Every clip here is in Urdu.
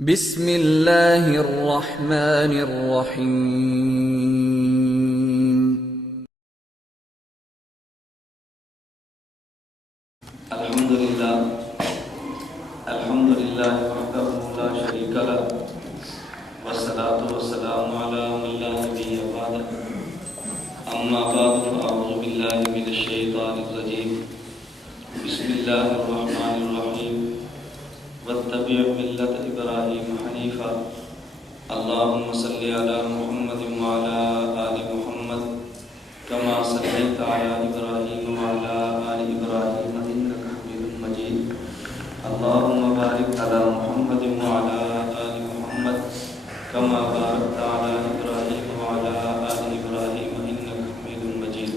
بسم اللہ الرحمن الرحیم۔ الحمدللہ وحدہ لا شریک لہ والصلاة والسلام علی من لا نبی بعدہ، اما بعد فاعوذ باللہ من الشیطان الرجیم، بسم اللہ الرحمن الرحیم، واتبع ملة ابراہیم حنیفا، اللہم صلی علی محمد وعلی آل محمد کما صلیت علی ابراہیم وعلی آل ابراہیم انک حمید مجید، اللہم بارک علی محمد وعلی آل محمد کما بارکت علی ابراہیم وعلی آل ابراہیم انک حمید مجید۔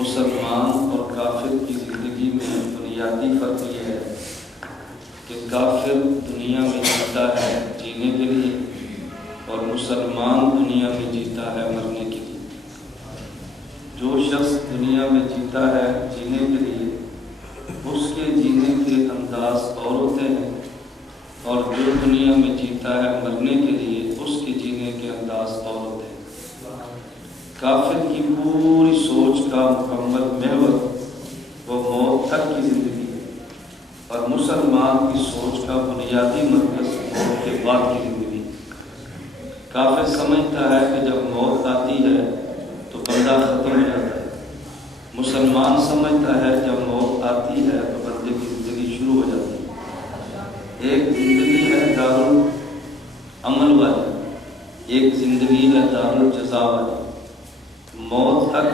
مسلمان اور کافر کی زندگی میں بنیادی فرق یہ ہے کہ کافر دنیا میں جیتا ہے جینے کے لیے اور مسلمان دنیا میں جیتا ہے مرنے کے لیے۔ جو شخص دنیا میں جیتا ہے جینے کے لیے اس کے جینے کے انداز اور ہوتے ہیں، اور جو دنیا میں جیتا ہے مرنے کے لیے اس کے جینے کے انداز اور ہوتے ہیں۔ کافر کی پوری سوچ کا مکمل محور وہ موت تک کی زندگی ہے، اور مسلمان کی سوچ کا بنیادی مرکز موت کے بعد کی زندگی ہے۔ کافر سمجھتا ہے کہ جب موت آتی ہے تو بندہ ختم ہو جاتا ہے، مسلمان سمجھتا ہے جب موت آتی ہے تو بندے کی زندگی شروع ہو جاتی ہے۔ ایک زندگی ہے دارالعمل والی، ایک زندگی ہے دارالجزا والی۔ موت تک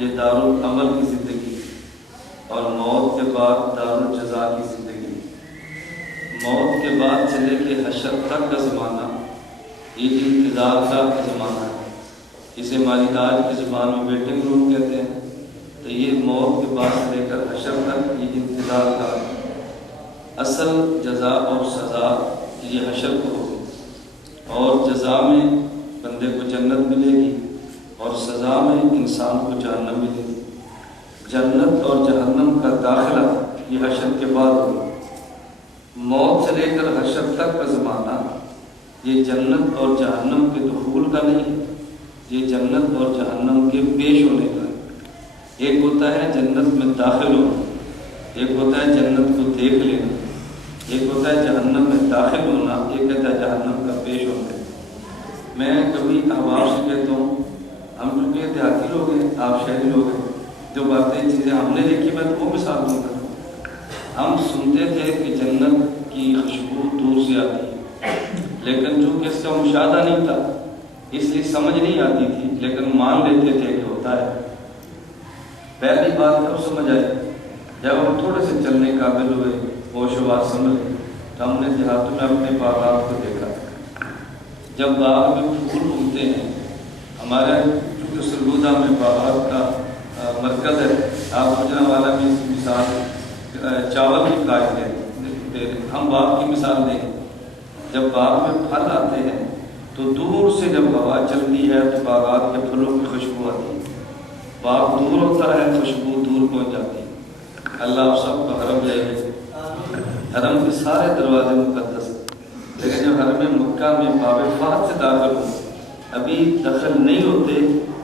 یہ دارالعمل کی زندگی، اور موت کے بعد دارالجزا کی زندگی۔ موت کے بعد چلے کے حشر تک کا زمانہ یہ انتظار کا زمانہ ہے، جسے ہماری آج کی زبان میں ویٹنگ روم کہتے ہیں۔ تو یہ موت کے بعد سے لے کر حشر تک یہ انتظار کا اصل جزا اور سزا یہ حشر کو ہوگی، اور جزا میں بندے کو جنت ملے گی اور سزا میں انسان کو جہنم ملے گی۔ جنت اور جہنم کا داخلہ یہ حشر کے بعد ہوگا۔ موت سے لے کر حشر تک کا زمانہ یہ جنت اور جہنم کے دخول کا نہیں، یہ جنت اور جہنم کے پیش ہونے کا ہے۔ ایک ہوتا ہے جنت میں داخل ہونا، ایک ہوتا ہے جنت کو دیکھ لینا، ایک ہوتا ہے جہنم میں داخل ہونا، ایک ہوتا ہے جہنم کا پیش ہونا۔ میں کبھی احباب سے کہتا ہوں، ہم چونکہ دیہاتی لوگ ہیں، آپ شہری لوگ ہیں، جو باتیں چیزیں ہم نے دیکھی میں تو وہ مثال دوں گا۔ ہم سنتے تھے کہ جنت کی خوشبو دور سے آتی ہے، لیکن چونکہ اس کا مشاہدہ نہیں تھا اس لیے سمجھ نہیں آتی تھی، لیکن مان لیتے تھے کہ ہوتا ہے۔ پہلی بات کب سمجھ آئی؟ جب ہم تھوڑے سے چلنے قابل ہوئے، ہوش و حواس سنبھلے، تو ہم نے دیہاتوں میں اپنے باغات کو دیکھا۔ جب باغ میں پھول اگتے ہیں، ہمارے چونکہ سرگودا میں باغات کا مرکز ہے، آپ گوجرانوالہ میں اس مثال چاول کی کاشت دے رہے، ہم باغ کی مثال دیں۔ جب باغ میں پھل آتے ہیں تو دور سے جب ہوا چلتی ہے تو باغات کے پھلوں کی خوشبو آتی ہے۔ باغ دور ہوتا ہے، خوشبو دور پہنچ جاتی ہے۔ اللہ آپ سب کو حرم لے گئے۔ حرم کے سارے دروازے مقدس ہیں، لیکن جب حرم مکہ میں باب فہد سے داخل ہو، ابھی دخل نہیں ہوتے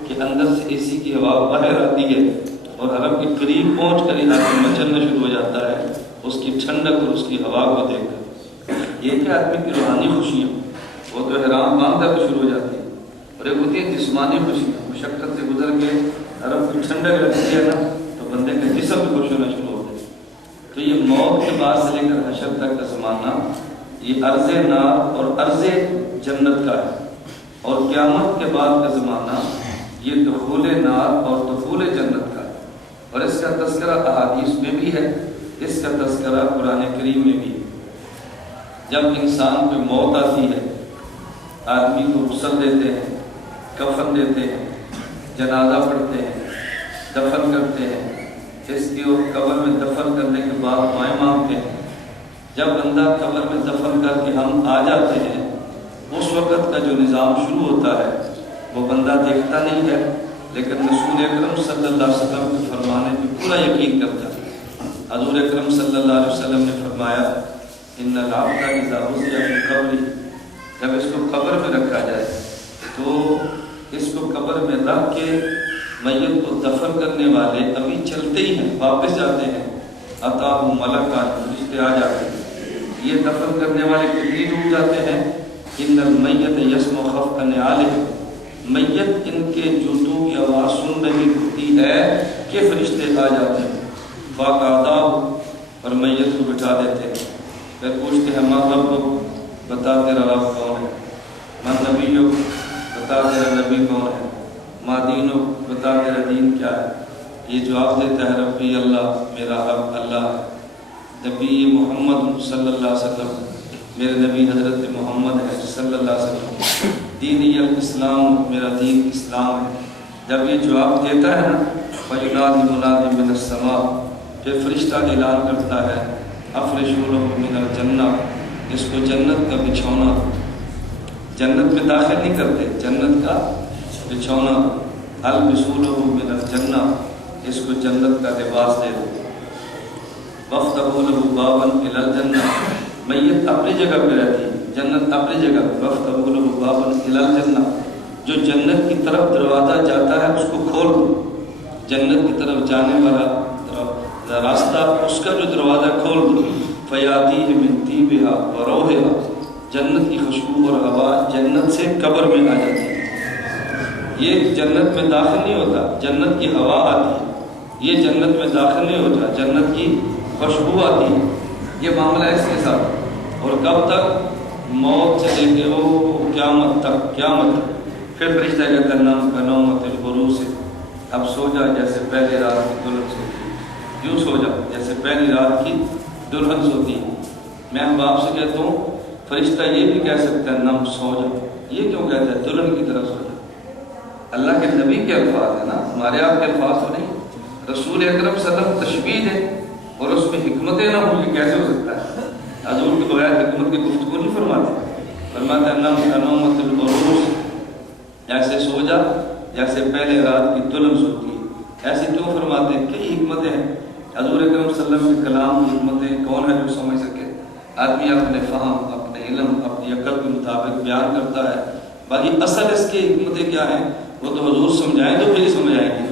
کہ اندر سے اے سی کی ہوا باہر آتی ہے، اور حرم کے قریب پہنچ کر ہی آدمی مچلنا شروع ہو جاتا ہے اس کی ٹھنڈک اور اس کی ہوا کو دیکھ کر۔ یہ کہ آدمی کی روحانی خوشیاں وہ تو احرام باندھ کر شروع ہو جاتی ہے، اور ایک ہوتی ہے جسمانی خوشیاں، مشقت سے گزر کے حرم کی ٹھنڈک لگتی ہے نا تو بندے کا جسم بھی خوش ہونا شروع ہوتا ہے۔ تو یہ موت کے بعد سے لے کر حشر تک کا زمانہ یہ عرض نار اور عرض جنت کا ہے، اور قیامت کے بعد کا زمانہ یہ دخول نار اور دخول جنت کا ہے، اور اس کا تذکرہ احادیث میں بھی ہے، اس کا تذکرہ قرآن کریم میں بھی ہے۔ جب انسان پہ موت آتی ہے، آدمی کو غسل دیتے ہیں، کفن دیتے ہیں، جنازہ پڑھتے ہیں، دفن کرتے ہیں، اس کی قبر میں دفن کرنے کے بعد دعائیں مانگتے ہیں۔ جب بندہ قبر میں دفن کر کے ہم آ جاتے ہیں، اس وقت کا جو نظام شروع ہوتا ہے وہ بندہ دیکھتا نہیں ہے، لیکن رسول اکرم صلی اللہ علیہ وسلم کے فرمانے پہ پورا یقین کرتا ہے۔ حضور اکرم صلی اللہ علیہ وسلم نے فرمایا ان العبد اذا وضع في قبره، جب اس کو قبر میں رکھا جائے تو اس کو قبر میں رکھ کے میت کو دفن کرنے والے ابھی چلتے ہی ہیں، واپس جاتے ہیں، عطاہ ملک فرشتے آ جاتے ہیں، یہ دفن کرنے والے کتنی ڈوب جاتے ہیں، ان المیت یسمع خفق نعالہ، میت ان کے جوتوں کی آواز سن رہی ہوتی ہے کہ فرشتے آ جاتے ہیں، فاقعدہ اور میت کو بٹھا دیتے ہیں، پھر پوچھتے ہیں من ربک، بتا تیرا رب کون ہے، من نبیک، بتا تیرا نبی کون ہے، ما دینک، بتا تیرا دین کیا ہے، یہ جواب دیتا ہے ربی اللہ، میرا رب اللہ ہے، نبی محمد صلی اللہ علیہ وسلم، میرے نبی حضرت محمد ہے صلی اللہ علیہ وسلم، دینی الاسلام، میرا دین اسلام ہے۔ جب یہ جواب دیتا ہے نا فَيُنَادِ مُنَادٍ مِّنَ السَّمَاءِ، پھر فرشتہ اعلان کرتا ہے افرشوا لَهُ مِنَ الْجَنَّةِ، اس کو جنت کا بچھونا، جنت میں داخل نہیں کرتے، جنت کا بچھونا، البسوا لَهُ مِنَ الْجَنَّةِ، اس کو جنت کا لباس دے دو، وَافْتَحُوا لَهُ بَابًا إِلَى الْجَنَّةِ، میت اپنی جگہ پہ رہتی ہے، جنت اپنی جگہ پہ، وَافْتَحُوا لَهُ بَابًا إِلَى الْجَنَّةِ، جو جنت کی طرف دروازہ جاتا ہے اس کو کھول دو، جنت کی طرف جانے والا راستہ، اس کا جو دروازہ کھول دو، فَيَأْتِيهِ مِن طِيبِهَا وَرَوْحِهَا، جنت کی خوشبو اور ہوا جنت سے قبر میں آ جاتی ہے، یہ جنت میں داخل نہیں ہوتا، جنت کی ہوا آتی ہے، یہ جنت میں داخل نہیں ہوتا، جنت کی خوشبو آتی ہے، یہ معاملہ ہے اس کے ساتھ، اور کب تک، موت سے لے کے وہ قیامت تک، قیامت تک۔ پھر فرشتہ کہتا ہے نم کنومت البروس، اب سو جا جیسے پہلی رات کی دلہن سوتی ہے، یوں سو جا جیسے پہلی رات کی دلہن سوتی ہے۔ میں باپ سے کہتا ہوں فرشتہ یہ بھی کہہ سکتا ہے نم سو جا، یہ کیوں کہتا ہے دلہن کی طرف سو جا؟ اللہ کے نبی کے الفاظ ہیں نا، ہمارے آپ کے الفاظ تو نہیں، رسول اکرم صلی اللہ علیہ وسلم تشبیہ ہے اور اس میں حکمتیں نہ ہوں، یہ کیسے ہو سکتا ہے؟ حضور کے بغیر حکمت کی گفتگو نہیں فرماتے، فرماتا ہے نم کنومت البروس، ایسے سو جا جیسے پہلے رات کی دلہن سوتی ہے۔ ایسے کیوں فرماتے ہیں؟ کئی حکمتیں ہیں حضور اکرم صلی اللہ علیہ وسلم کے کلام کی حکمتیں، کون ہے جو سمجھ سکے؟ آدمی اپنے فہم، اپنے علم، اپنی عقل کے مطابق بیان کرتا ہے، باقی اصل اس کی حکمتیں کیا ہیں وہ تو حضور سمجھائیں تو پھر سمجھ آئیں گے۔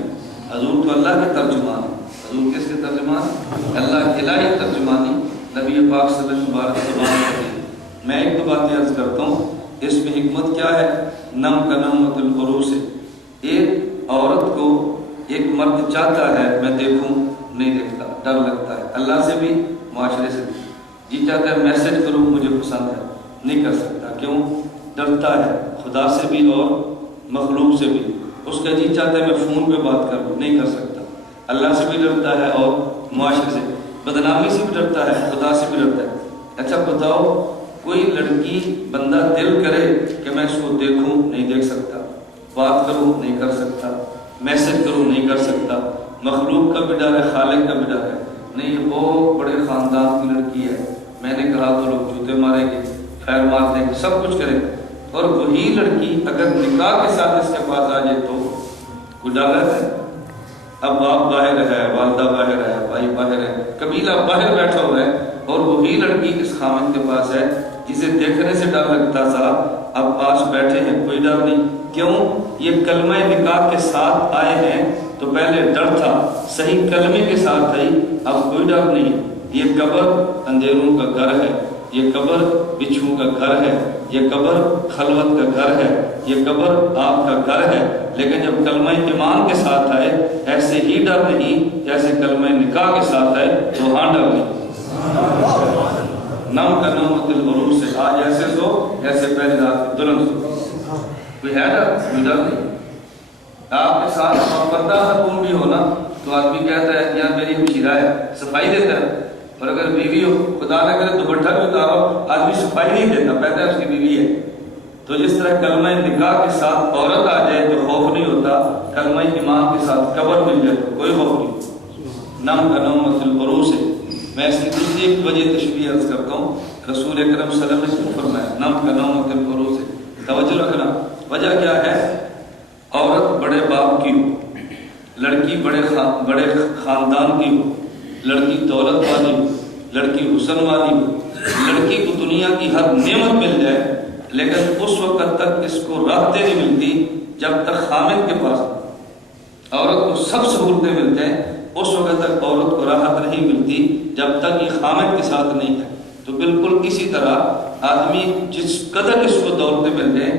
حضور تو اللہ کے ترجمان ہے، حضور کس کے ترجمان؟ اللہ کی الہی ترجمانی نبی پاک صلی اللہ علیہ وسلم مبارک زبان کرتی ہے۔ میں ایک دو باتیں عرض کرتا ہوں، اس میں حکمت کیا ہے؟ نم کنمت البروس، ایک عورت کو ایک مرد چاہتا ہے میں دیکھوں، نہیں دیکھتا، ڈر لگتا ہے، اللہ سے بھی معاشرے سے بھی، جی چاہتا ہے میسج کروں مجھے پسند ہے، نہیں کر سکتا، کیوں؟ ڈرتا ہے خدا سے بھی اور مخلوق سے بھی، اس کا جی چاہتا ہے میں فون پہ بات کروں، نہیں کر سکتا، اللہ سے بھی ڈرتا ہے اور معاشرے سے، بدنامی سے بھی ڈرتا ہے، خدا سے بھی ڈرتا ہے۔ اچھا بتاؤ کوئی لڑکی بندہ دل کرے کہ میں اس کو دیکھوں، نہیں دیکھ سکتا، بات کروں نہیں کر سکتا، میسج کروں نہیں کر سکتا، مخلوق کا بھی ڈر ہے، خالق کا بھی ڈر ہے، نہیں یہ بہت بڑے خاندان کی لڑکی ہے، میں نے کہا تو لوگ جوتے ماریں گے، خیر مار دیں گے، سب کچھ کریں گے، اور وہی لڑکی اگر نکاح کے ساتھ اس کے پاس آ جائے تو کوئی ڈر رہتا ہے؟ اب باپ باہر ہے، والدہ باہر ہے، بھائی باہر ہے، قبیلہ باہر بیٹھا ہوا ہے، اور وہی لڑکی اس خامد کے پاس ہے جسے دیکھنے سے ڈر لگتا تھا، اب پاس بیٹھے ہیں، کوئی ڈر نہیں، کیوں؟ یہ کلمہ نکاح کے ساتھ آئے ہیں تو پہلے ڈر تھا، صحیح کلمے کے ساتھ آئی، اب کوئی ڈر نہیں۔ یہ قبر اندھیروں کا گھر ہے، یہ قبر بچھو کا گھر ہے، یہ قبر خلوت کا گھر ہے، یہ قبر آپ کا گھر ہے، لیکن جب کلمہ ایمان کے ساتھ آئے ایسے ہی ڈر نہیں جیسے کلمہ نکاح کے ساتھ آئے تو ہاں ڈر نہیں۔ نم کا نومت البروس سے، آج ایسے سو جیسے پہلے رات کی دلہن سو، کوئی ہے ڈر؟ کوئی ڈر نہیں۔ آپ کے ساتھ پردہ خاتون بھی ہونا تو آدمی کہتا ہے یار میری ہمشیرہ ہے، صفائی دیتا ہے، اور اگر بیوی ہو خدا نہ کرے دوپٹہ بھی اتارو آدمی صفائی نہیں دیتا، کہتا ہے اس کی بیوی ہے۔ تو جس طرح کلمہ نکاح کے ساتھ عورت آ جائے تو خوف نہیں ہوتا، کلمہ ایمان کے ساتھ قبر مل جائے تو کوئی خوف نہیں۔ نم کا نومت البروس ہے۔ میں اس کی دوسری ایک وجہ تشبیہ عرض کرتا ہوں، رسول اکرم صلی اللہ علیہ وسلم نے فرمایا نم کا نومت البروس ہے، توجہ رکھنا، وجہ کیا ہے؟ عورت بڑے باپ کی ہو، لڑکی بڑے خاندان کی ہو، لڑکی دولت والی ہو، لڑکی حسن والی ہو، لڑکی کو دنیا کی ہر نعمت مل جائے لیکن اس وقت تک اس کو راحتیں نہیں ملتی جب تک خامد کے پاس، عورت کو سب سہولتیں ملتے ہیں اس وقت تک عورت کو راحت نہیں ملتی جب تک یہ خامد کے ساتھ نہیں ہے۔ تو بالکل اسی طرح آدمی جس قدر اس کو دولتیں مل جائیں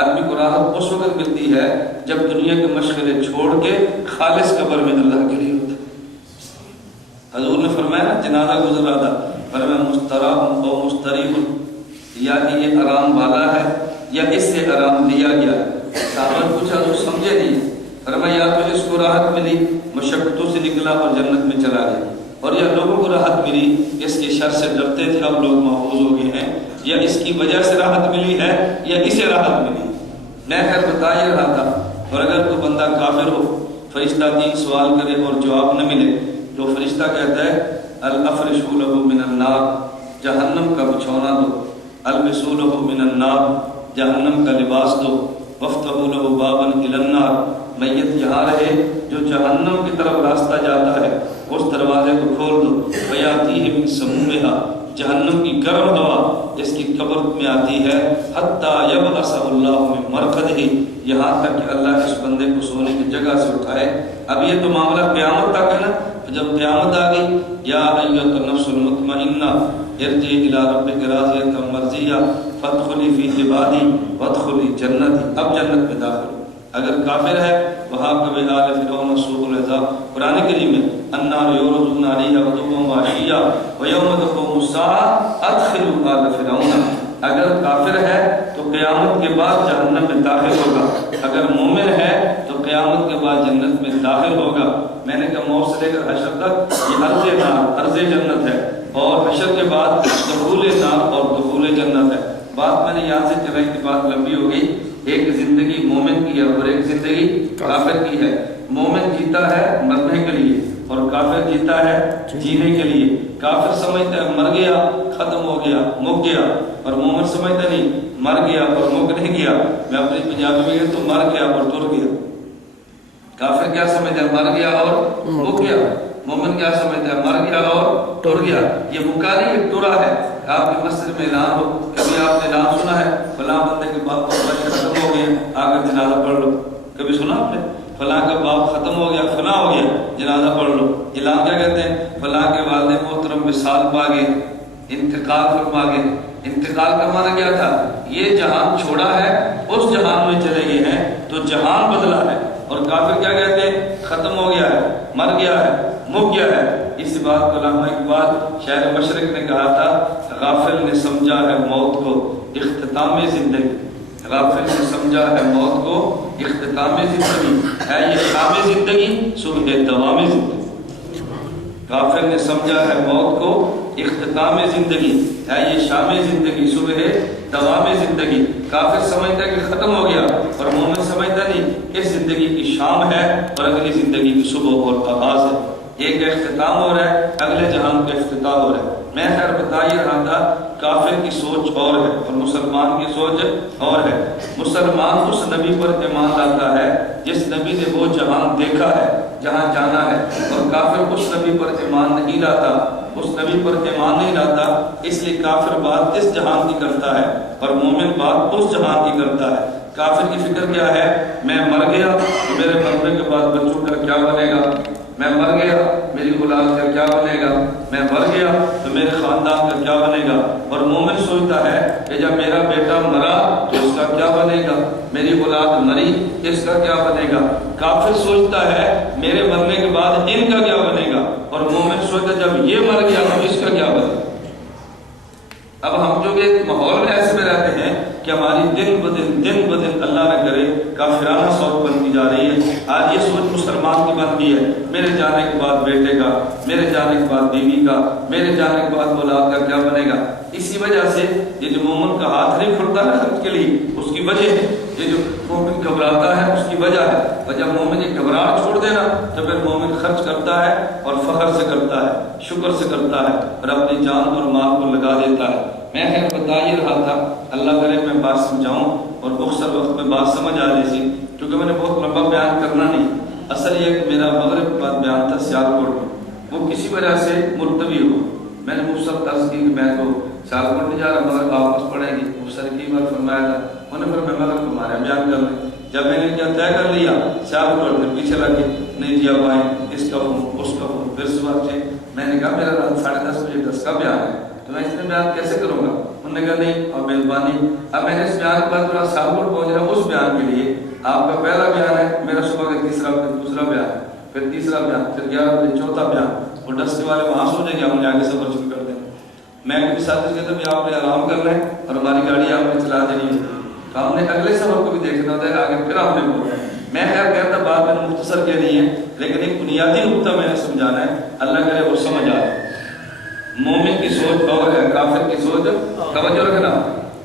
آدمی کو راحت اس وقت ملتی ہے جب دنیا کے مشغلے چھوڑ کے خالص قبر میں اللہ کے لیے ہوتا ہے۔ حضور نے فرمایا نا جنازہ گزر رہا تھا، فرمایا مستراح و مستریح، یا کہ یہ آرام والا ہے یا اس سے آرام لیا گیا ہے۔ صحابہ نے پوچھا تو سمجھے نہیں، فرمایا یا تو اس کو راحت ملی مشقتوں سے نکلا اور جنت میں چلا گیا، اور یا لوگوں کو راحت ملی اس کے شر سے ڈرتے تھے اب لوگ محفوظ ہو گئے ہیں، یا اس کی وجہ سے راحت ملی ہے یا اسے راحت ملی۔ میں خیر بتا ہی رہا تھا، اور اگر کوئی بندہ کافر ہو فرشتہ 3 سوال کرے اور جواب نہ ملے تو فرشتہ کہتا ہے الافرشوا له من النار، جہنم کا بچھونا دو، البسوا له من النار، جہنم کا لباس دو، وافتحوا له بابا الى النار، میت یہاں رہے جو جہنم کی طرف راستہ جاتا ہے اس دروازے کو کھول دو، فیاتیہ من سمومها، جہنم کی گرم ہوا اس کی قبر میں آتی ہے، حتی یبعثہ اللہ من مرقدہ، یہاں تک کہ اللہ اس بندے کو سونے کی جگہ سے اٹھائے۔ اب یہ تو معاملہ قیامت تک ہے نا، جب قیامت آ گئی یا ایھا النفس المطمئنہ ارجعی الی ربک راضیۃ مرضیہ فادخلی فی عبادی وادخلی جنتی، اب جنت میں داخل ہو۔ اگر کافر ہے وہاں کبھی آل فرعون سوء العذاب، قرآن کریم میں النار یعرضون علیہا غدوا وعشیا ویوم تقوم الساعہ ادخلوا آل فرعون۔ اگر کافر ہے تو قیامت کے بعد جہنم میں داخل ہوگا، اگر مومن ہے تو قیامت کے بعد جنت میں داخل ہوگا۔ میں نے کہا موت سے لے کر حشر تک یہ عرض نار عرض جنت ہے، اور حشر کے بعد دخول نار اور دخول جنت ہے۔ بات میں نے یہاں سے چلائی کہ بات لمبی ہو گئی۔ ایک زندگی مومن کی ہے اور ایک زندگی کافر کی ہے۔ مومن جیتا ہے مرنے کے لیے اور کافر جیتا ہے جینے کے لیے۔ کافر سمجھتا ہے مر گیا ختم ہو گیا مک گیا، اور مومن سمجھتا نہیں مر گیا اور مک نہیں گیا۔ میں اپنی پنجابی میں تو مر گیا اور ٹر گیا۔ کافر کیا سمجھتا ہے مر گیا اور مک گیا، مومن کیا سمجھتا ہے مر گیا اور ٹر گیا۔ یہ مکا نہیں ایک ٹرا ہے۔ آپ کی مسجد میں اعلان ہو، کبھی آپ نے اعلان سنا ہے فلاں بندے کے باپ ختم ہو گئے آ کر جنازہ پڑھ لو، کبھی سنا آپ نے فلاں کا باپ ختم ہو گیا فلاں ہو گیا جنازہ پڑھ لو؟ اعلان کیا کہتے ہیں؟ فلاں کے والد محترم وصال پا گئے، انتقال فرما گئے۔ انتقال کا معنی کیا تھا؟ یہ جہان چھوڑا ہے اس جہان میں چلے گئے ہیں، تو جہان بدلا ہے۔ اور کافر کیا کہتے ہیں؟ ختم ہو گیا ہے، مر گیا ہے، مک گیا ہے۔ اس بات کو علامہ اقبال شاعر مشرق نے کہا تھا، غافل نے سمجھا ہے موت کو اختتام زندگی، غافل نے سمجھا ہے موت کو اختتام زندگی، ہے یہ شام زندگی صبح دوام زندگی۔ غافل نے سمجھا ہے موت کو اختتام زندگی، ہے یہ شام زندگی صبح دوام زندگی۔ کافر سمجھتا ہے کہ ختم ہو گیا، اور مومن سمجھتا نہیں اس زندگی کی شام ہے اور اگلی زندگی کی صبح اور آغاز ہے۔ ایک کا اختتام ہو رہا ہے، اگلے جہان کا افتتاح ہو رہا ہے۔ میں خیر بتا ہی رہا تھا کافر کی سوچ اور ہے اور مسلمان کی سوچ اور ہے۔ مسلمان اس نبی پر ایمان لاتا ہے جس نبی نے وہ جہان دیکھا ہے جہاں جانا ہے، اور کافر اس نبی پر ایمان نہیں لاتا، اس نبی پر ایمان نہیں لاتا، اس لیے کافر بات اس جہان کی کرتا ہے اور مومن بات اس جہان کی کرتا ہے۔ کافر کی فکر کیا ہے؟ میں مر گیا تو میرے مرنے کے بعد بچوں کا کیا بنے گا، میں مر گیا میری اولاد کا کیا بنے گا، میں مر گیا تو میرے خاندان کا کیا بنے گا۔ اور مومن سوچتا ہے کہ جب میرا بیٹا مرا تو اس کا کیا بنے گا، میری اولاد مری اس کا کیا بنے گا۔ کافر سوچتا ہے میرے مرنے کے بعد ان کا کیا بنے گا، اور مومن سوچتا ہے جب یہ مر گیا تو اس کا کیا بنے گا۔ اب ہم جو ایک ماحول میں ایسے میں رہتے ہیں کہ ہماری دن بدن اللہ نہ کرے کافرانہ سوچ بنتی جا رہی ہے۔ آج یہ سوچ مسلمان کی بن گئی ہے، میرے جانے کے بعد بیٹے کا، میرے جانے کے بعد بیوی کا، میرے جانے کے بعد اولاد کا کیا بنے گا۔ اسی وجہ سے یہ جو مومن کا ہاتھ نہیں کھلتا ہے خرچ کے لیے، اس کی وجہ ہے یہ جو مومن گھبراتا ہے اس کی وجہ ہے۔ اور جب مومن یہ گھبراہٹ چھوڑ دینا تو پھر مومن خرچ کرتا ہے اور فخر سے کرتا ہے، شکر سے کرتا ہے، اور اپنی جان اور مال کو لگا دیتا ہے۔ میں خیر بتا ہی رہا تھا، اللہ کرے میں بات سمجھاؤں اور مختصر وقت میں بات سمجھ آ رہی تھی، کیونکہ میں نے بہت لمبا بیان کرنا نہیں۔ اصل یہ کہ میرا مغرب کے بعد بیان تھا سیالکوٹ میں، وہ کسی وجہ سے ملتوی ہو۔ میں نے مفصل عرض کی کہ میں تو سال کو نہیں جا رہا مگر واپس پڑے گی. اس سر کی بار فرمایا تھا انہوں نے فرمایا مگر تمہارا بیان کر لیں. جب میں نے کیا طے کر لیا صاحب اٹھ کر پیچھے لگے نہیں جی اب آئیں اس کا ہوں اس کا ہوں. پھر صبح سے میں نے کہا میرا رات 10:30 بجے 10 کا بیان ہے تو میں اس میں بیان کیسے کروں گا. انہوں نے کہا نہیں اور مہربانی. اب میں نے اس بیان کے بعد تھوڑا صاحب پہنچ رہا اس بیان کے لیے آپ کا پہلا بیان ہے میرا صبح کا تیسرا پھر دوسرا بیان پھر تیسرا بیان پھر 11 بجے چوتھا بیان اور 10 کے والے وہاں سو جائیں گے ہم نے آگے سفر شروع کر دیں. میں کبھی ساتھ کہتا ہوں آپ نے آرام کرنا ہے اور ہماری گاڑی آپ نے چلا دینی ہے تو ہم نے اگلے سفر کو بھی دیکھنا ہوتا ہے آگے پھر آپ نے بولنا ہے. میں خیر کہتا بات میں نے مختصر کہنی ہے لیکن ایک بنیادی نقطہ میں نے سمجھانا ہے اللہ کرے وہ سمجھ آئے. مومن کی سوچ اور ہے کافر کی سوچ توجہ رکھنا.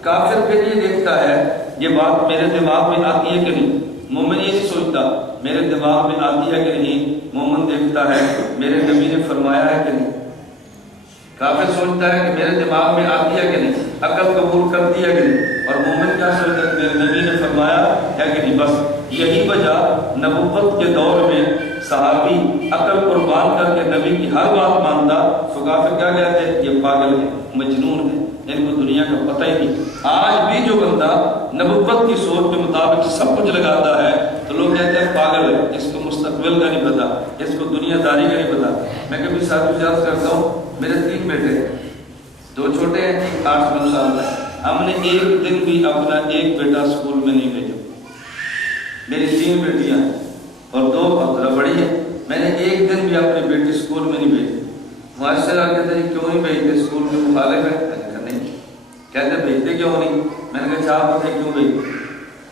کافر پھر یہ دیکھتا ہے یہ بات میرے دماغ میں آتی ہے کہ نہیں. مومن یہ نہیں سوچتا میرے دماغ میں آتی ہے کہ نہیں. مومن دیکھتا ہے میرے نبی نے فرمایا ہے کہ نہیں. کافر سوچتا ہے کہ میرے دماغ میں آتی ہے کہ نہیں عقل قبول کرتی ہے کہ نہیں. اور مومن کیا سوچتا ہے میرے نبی نے فرمایا ہے کہ نہیں. بس یہی وجہ نبوت کے دور میں صحابی عقل قربان کر کے نبی کی ہر بات مانتا تو کافر کیا کہتے ہیں یہ پاگل ہے مجنون ہے ان کو دنیا کا پتہ ہی نہیں. آج بھی جو بندہ نبوت کی سوچ کے مطابق سب کچھ لگاتا ہے تو لوگ کہتے ہیں پاگل ہے اس کو مستقبل کا نہیں پتا اس کو دنیا داری کا نہیں پتا. میں کبھی ساتھ یاد کرتا ہوں میرے 3 بیٹے 2 چھوٹے ہیں 8-9 سال کا. ہم نے ایک دن بھی اپنا ایک بیٹا اسکول میں نہیں بھیجا. میری 3 بیٹیاں ہیں اور 2 ذرا بڑی ہیں. میں نے ایک دن بھی اپنی بیٹی اسکول میں نہیں بھیجی. معاشرہ کہتے ہیں کیوں نہیں بھیجتے اسکول میں مخالف ہے. نہیں کہتے بھیجتے کیوں نہیں. میں نے کہا چاہ پتہ کیوں بھیجتے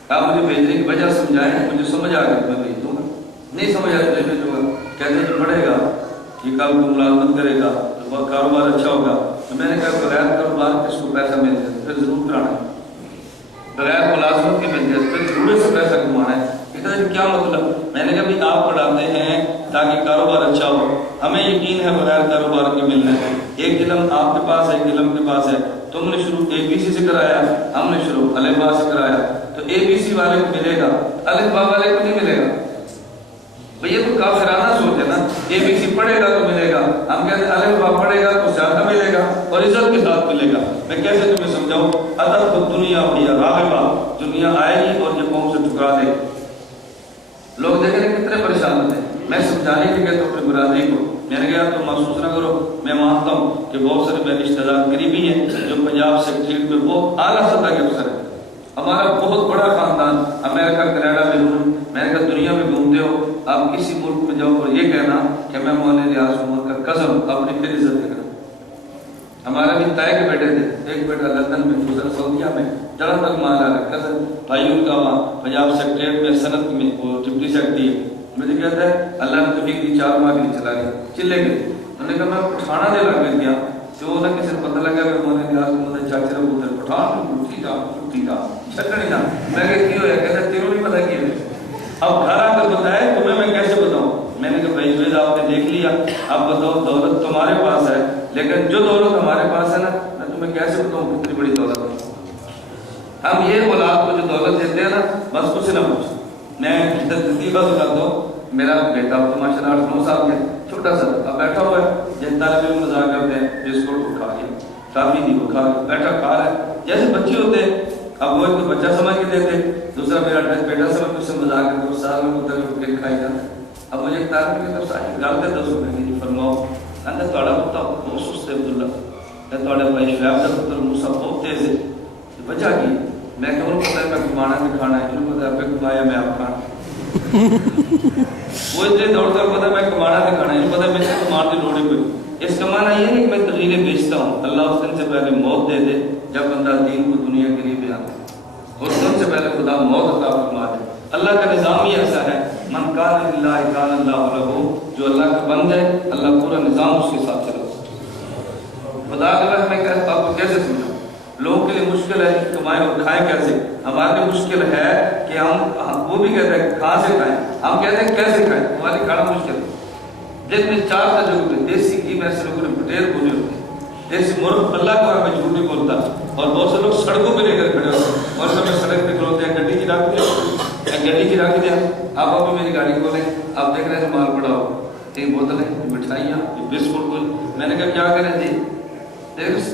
آپ مجھے بھیجنے کی وجہ سمجھائیں مجھے سمجھ آ گئی میں بھیج دوں گا. نہیں سمجھ آ گئی بھیجوں گا. کہتے ہیں پڑھے گا یہ کل کو ملازمت کرے گا تو کاروبار اچھا ہوگا. تو میں نے کہا بغیر کاروبار کس کو پیسہ مل جائے پھر ضرور کرانا ہے. بغیر ملازمت کے مل جائے پھر ضرور سے پیسہ کمانا ہے. کیا مطلب. میں نے کہا بھی آپ پڑھاتے ہیں تاکہ کاروبار اچھا ہو. ہمیں یقین ہے بغیر کاروبار کے ملنا ہے. ایک علم آپ کے پاس ہے ایک علم کے پاس ہے. تم نے شروع ABC سے کرایا ہم نے شروع الف با سے کرایا تو ABC والے کو ملے گا الف با والے کو نہیں ملے گا. یہ تو کافرانہ سوچ ہے نا. ABC پڑھے گا تو ملے گا. ہم کہتے ہیں الف با پڑھے گا تو زیادہ ملے گا اور عزت کے ساتھ ملے گا. میں کیسے تمہیں سمجھاؤں. ادب تو دنیا بھیا راغبہ دنیا آئے گی اور یہ قوم سے ٹھکرا دے. لوگ دیکھیں کتنے پریشان ہوتے ہیں. میں سمجھانے کے کہتا ہوں اپنی برادری کو. میں نے کہا تم محسوس نہ کرو میں مانتا ہوں کہ بہت سارے میرے رشتہ دار قریبی ہیں جو پنجاب سیکٹریٹ میں بہت اعلیٰ سطح کے افسر ہیں. ہمارا بہت بڑا خاندان امریکہ کینیڈا میں ہوں. میں نے کہا دنیا میں گھومتے ہو آپ کسی ملک میں جاؤ اور یہ کہنا کہ میں مولانا ریاض عمر کا کزن ہوں اپنی پھر عزت کرنا. ہمارے بھی طے کے بیٹے تھے. ایک بیٹا لندن میں دوسرا سعودیہ میں جہاں تک مانا رہا کزن بھائی ان کا وہاں پنجاب سیکٹریٹ میں صنعت میں وہ ڈپٹی سیکرٹری ہے. مجھے کہتا ہے اللہ نے توفیق دی 4 ماہ کے لیے چلا گیا چلے گئے. انہوں نے کہا میں پٹھانا دے لگ گیا جو نہ کسی کو پتہ لگا کہ مولانا ریاض عمر چاچے رہا پوتر پٹھان ٹھیک تھا چھٹنی نہ. میں کہ کی ہویا کہتا تیروں نہیں پتہ کی ہے. اب گھر آ کر بتائے تمہیں میں کیسے بتاؤں. میں نے کہا بھائی جوید آپ نے دیکھ لیا اب بتاؤ دولت تمہارے پاس ہے لیکن جو دولت ہمارے پاس ہے نا میں تمہیں کیسے بتاؤں کتنی بڑی دولت ہے. ہم یہ اولاد کو جو دولت دیتے ہیں نا بس کچھ نہ پوچھ. میں جدید بات کرتا ہوں میرا بیٹا تو ماشاء اللہ 8-9 سال کے چھوٹا سا اب بیٹھا ہوا ہے جن طالب علم مذاق کرتے ہیں بسکٹ کو کھا کے کافی نہیں وہ کھا بیٹھا کھا رہا ہے جیسے بچے ہوتے ہیں. اب وہ ایک تو بچہ سمجھ کے دیتے دوسرا میرا بیٹا سمجھ کے اس سے مذاق کرتے اور سال میں ہوتا ہے کھائی جاتا. اب مجھے ایک طالب کی طرف سے گالتے 200 روپئے جی فرماؤ اندر تھوڑا پتا بہت سست ہے عبداللہ میں تھوڑے بھائی شعیب کا پتر موسیٰ بہت تیز ہے بچہ کی. میں کہ انہوں پتہ ہے میں گھمانا سے کھانا ہے انہوں پتہ ہے پہ گھمایا میں آپ کھانا وہ اتنے دوڑتا پتہ ہے میں گھمانا سے کھانا ہے انہوں پتہ ہے میں سے گھمان دی لوڑی کوئی. اس کا معنی یہ نہیں کہ میں تغیریں بیچتا ہوں. اللہ اس دن سے پہلے موت دے دے جب بندہ دین کو دنیا کے لیے بیان دے اور اس دن سے پہلے خدا موت عطا فرما دے. اللہ کا نظام ہی ایسا ہے من کان للہ کان اللہ لہ. جو اللہ کا بند ہے اللہ پورا نظام اس کے ساتھ چلا. خدا کے میں کہتا آپ کو کیسے سمجھا. لوگوں کے لیے مشکل ہے کہ کمائیں اور کھائیں کیسے. ہمارے لیے مشکل ہے کہ ہم وہ بھی کہتے ہیں کہاں سے کھائیں ہم کہتے ہیں کیسے کھائیں. ہمارے کھانا مشکل ہے. جس میں 4 تجربے دیسی گھی میں سے لوگوں نے پٹیر بولے ہوتے ہیں دیسی مرغ اللہ کو ہمیں جھوٹ نہیں بولتا. اور بہت سے لوگ سڑکوں پہ لے کر کھڑے ہوتے ہیں اور سب سڑک پہ کھڑے ہوتے ہیں گڈی کی رکھ دیا گڈی کی رکھ دیا. آپ ابھی میری گاڑی کھولیں آپ دیکھ رہے ہیں مال پڑا ہو 3 بوتلیں مٹھائیاں بسکٹ کوئی. میں نے کہا کیا کریں جی دیکھ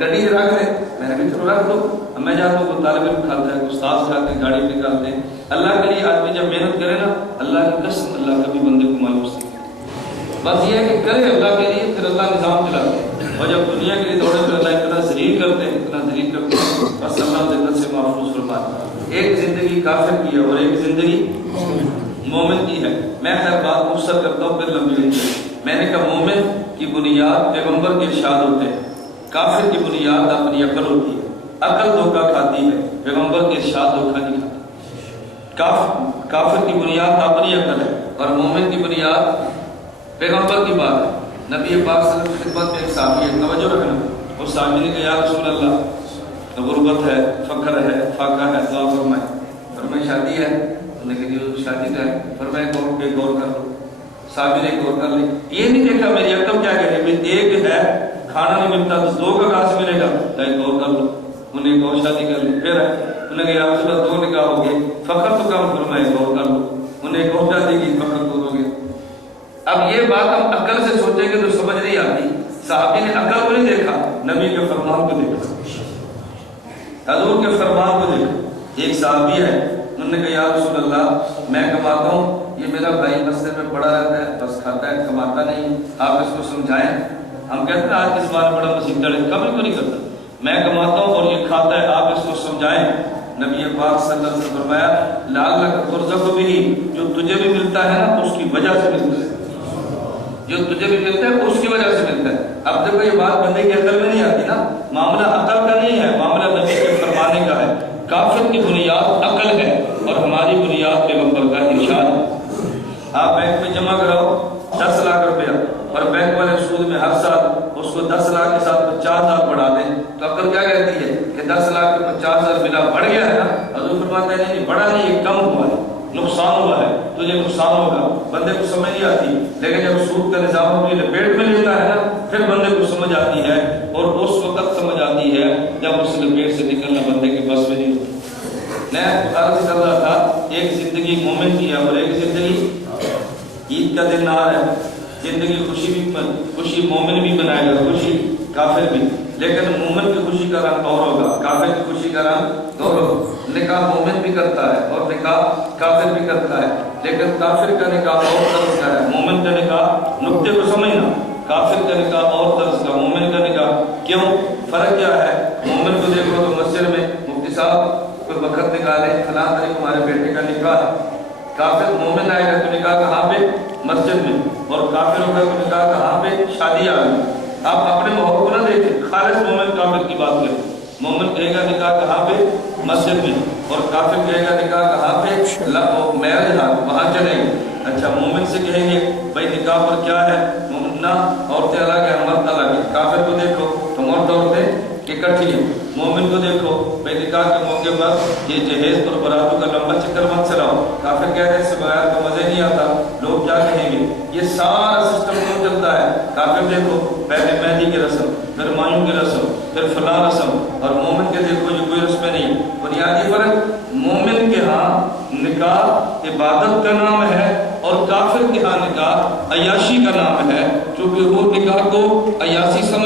گاڑی رکھ لے، میں نے بھی چلو رکھ دو. اب میں جاتا ہوں، طالب علم کھاتا ہے، استاد کھاتے ہیں، گاڑی نکالتے ہیں. اللہ کے لیے آدمی جب محنت کرے نا، اللہ کی قسم اللہ کبھی بندے کو مایوس نہیں کرتا. بس یہ ہے کہ کرے اللہ کے لیے، پھر اللہ نظام چلاتے ہیں. اور جب دنیا کے لیے دوڑے تو اللہ اتنا ذلیل کرتے ہیں، اتنا ذلیل کرتے ہیں، بس اللہ جنت سے محفوظ فرماتا ہے. ایک زندگی کافر کی ہے اور ایک زندگی مومن کی ہے. میں ہر بات مختصر کرتا ہوں پھر لمبی ہوتی ہے. میں نے کہا مومن کی بنیاد پیغمبر کے ارشاد ہوتے ہیں، کافر کی بنیاد اپنی عقل ہوتی ہے. عقل دھوکہ کھاتی ہے، پیغمبر کے ارشاد دھوکہ نہیں کھاتا. کافر کی بنیاد اپنی عقل ہے اور مومن کی بنیاد پیغمبر کی بات ہے. نبی پاک صلی اللہ علیہ وسلم کی خدمت میں ایک صحابی ہے، توجہ رکھنا. اس صحابی نے کہا یا رسول اللہ، غربت ہے، فقر ہے، فاقہ ہے، دعا فرمائے. فرمائے شادی ہے؟ انہوں نے کہا شادی تو ہے. فرمائے غور کر لو. صحابی نے غور کر لی. یہ نہیں دیکھا میری عقل کیا کہہ رہی ہے، ایک ہے کھانا نہیں ملتا تو دو کا کہاں سے ملے گا، غور کر لو. انہیں ایک اور شادی کر لی. پھر انہوں نے کہا یا رسول اللہ 2 نکاح ہو گئے، فخر تو کم. فرمائے غور کر لو. انہیں ایک اور شادی کی، فخر 2 ہو گئے. اب یہ بات ہم عقل سے سوچیں گے تو سمجھ نہیں آتی. صحابی نے عقل کو نہیں دیکھا، نبی کے فرمان کو دیکھا، حضور کے فرمان کو دیکھا. ایک صحابی ہے، انہوں نے کہا یا رسول اللہ میں کماتا ہوں، یہ میرا بھائی مسجد میں پڑا رہتا ہے، بس کھاتا ہے، کماتا نہیں، آپ اس کو سمجھائیں. ہم کہتے ہیں آج کس بار بڑا مسیح ہے، کبھی کو نہیں کرتا. میں کماتا ہوں اور یہ کھاتا ہے، آپ اس کو سمجھائیں. نبی پاک صلی اللہ علیہ وسلم فرمایا لعلک ترزق بھی، جو تجھے بھی ملتا ہے نا اس کی وجہ سے ملتا ہے، جو تجھے بھی ملتا ہے اس کی وجہ سے ملتا ہے. اب دیکھو یہ بات بندے کی عقل میں نہیں آتی نا، معاملہ عقل کا نہیں ہے، معاملہ نبی کے فرمانے کا ہے. کافر کی بنیاد عقل ہے اور ہماری بنیاد پیغمبر کا ارشاد ہے. آپ بینک میں جمع کراؤ 10 لاکھ روپیہ اور بینک والے سود میں ہر سال اس کو 10 لاکھ کے ساتھ 50,000 بڑھا دیں تو عقل کیا کہتی ہے کہ 10 لاکھ میں 50,000 ملا، بڑھ گیا ہے نا. حضور فرماتے ہیں نہیں بڑھا نہیں، یہ کم ہوا ہے، نقصان ہوا ہے، تجھے نقصان ہوگا. بندے کو سمجھ نہیں آتی، لیکن جب سود کا نظام اپنی لپیٹ میں لیتا ہے نا پھر بندے کو سمجھ آتی ہے. اور اس وقت سمجھ آتی ہے جب اس لپیٹ سے نکلنا بندے کے بس میں نہیں ہوتا. میں عرض کر رہا تھا ایک زندگی مومن کی ہے اور ایک زندگی عید کا دن آ رہا ہے. زندگی خوشی مومن بھی بنائے گا، خوشی کافر بھی، لیکن مومن کی خوشی کا رنگ اور ہوگا، کافر کی خوشی کا رنگ اور ہوگا. نکاح مومن بھی کرتا ہے اور نکاح کافر بھی کرتا ہے، لیکن کافر کا نکاح اور طرز کا ہے، مومن کا نکاح. نقطے کو سمجھنا، کافر کا نکاح اور طرز کا، مومن کا نکاح. کیوں فرق کیا ہے؟ مومن کو دیکھو تو مسجد میں مفتی صاحب کوئی وقت نکالے فلاں تاریخ ہمارے بیٹے کا نکاح ہے. کافر مومن آئے گا تو نکاح کہاں پہ؟ مسجد میں. اور کافر ہوگا تو نکاح کہاں پہ؟ شادی آ گئی. آپ اپنے ماحول کو نہ دیکھیں، خالص مومن کافر کی بات کریں. مومن کہے گا نکاح کہاں پہ؟ مسجد میں. اور کافر کہے گا نکاح کہاں پہ؟ میرج ہال، وہاں چلیں گے. اچھا مومن سے کہیں گے بھائی نکاح پر کیا ہے؟ نہ عورتیں الگ ہیں، مرد الگ ہیں. کافر کو دیکھو تو مرد عورتیں اکٹھی ہیں. مومن کو دیکھو بھائی نکاح کے موقع پر یہ جہیز اور براتوں کا لمبا چکر مت چلاؤ. کافر کہتے ہیں اس سے بغیر تو مزے نہیں آتا، لوگ کیا کہیں گے. یہ سارا سسٹم کیوں چلتا ہے؟ کافر دیکھو پہلے مہندی کی رسم، پھر مایوں کی رسم، پھر فلاں رسم. اور مومن کے دیکھو یہ کوئی رسمیں نہیں. بنیادی فرق مومن کے ہاں نکاح عبادت کا نام ہے اور کافر کے ہاں نکاح عیاشی کا نام ہے، چونکہ وہ نکاح کو عیاشی سمجھ